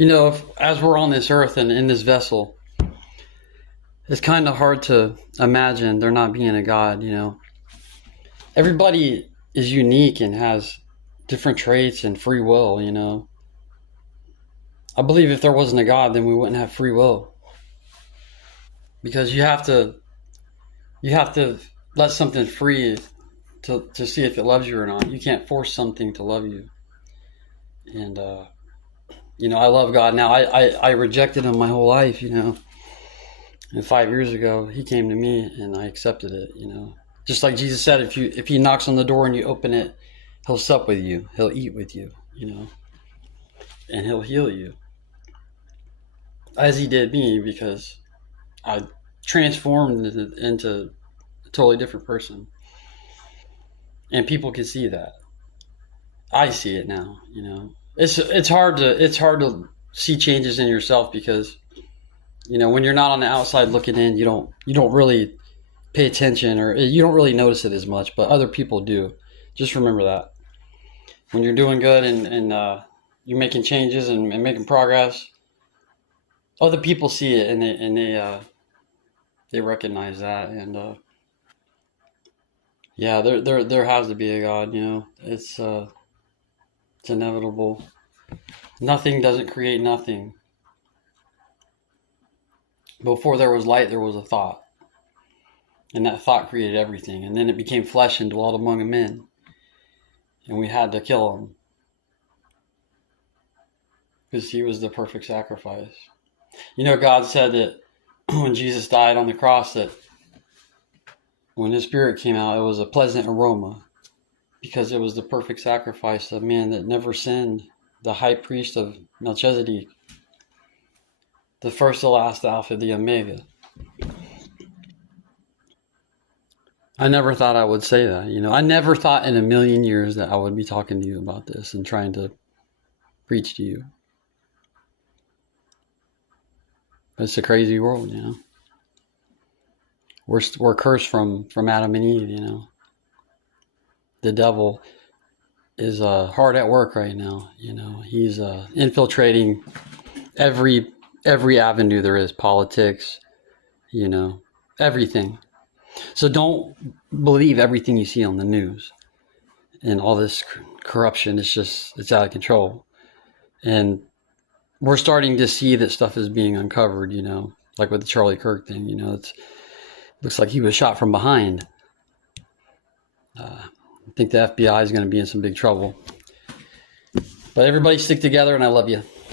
as we're on this earth and in this vessel, it's kind of hard to imagine there not being a God. Everybody is unique and has different traits and free will. I believe if there wasn't a God, then we wouldn't have free will. Because you have to let something free to see if it loves you or not. You can't force something to love you. And I love God now. I rejected him my whole life, And 5 years ago, he came to me and I accepted it, Just like Jesus said, if he knocks on the door and you open it, he'll sup with you. He'll eat with you, And he'll heal you. As he did me, because I transformed into a totally different person. And people can see that. I see it now, It's hard to see changes in yourself because when you're not on the outside looking in, you don't really pay attention, or you don't really notice it as much, but other people do. Just remember that when you're doing good and you're making changes and making progress, other people see it and they recognize that. And there has to be a God. It's inevitable. Nothing doesn't create nothing. Before there was light, there was a thought. And that thought created everything. And then it became flesh and dwelt among men. And we had to kill him. Because he was the perfect sacrifice. God said that when Jesus died on the cross, that when his spirit came out, it was a pleasant aroma. Because it was the perfect sacrifice of man that never sinned. The high priest of Melchizedek. The first, the last, the Alpha, the Omega. I never thought I would say that. I never thought in a million years that I would be talking to you about this and trying to preach to you. It's a crazy world, We're cursed from Adam and Eve, The devil is hard at work right now. He's infiltrating every avenue there is, politics, everything. So don't believe everything you see on the news and all this corruption. It's out of control. And we're starting to see that stuff is being uncovered, like with the Charlie Kirk thing, it looks like he was shot from behind. I think the FBI is going to be in some big trouble. But everybody stick together, and I love you.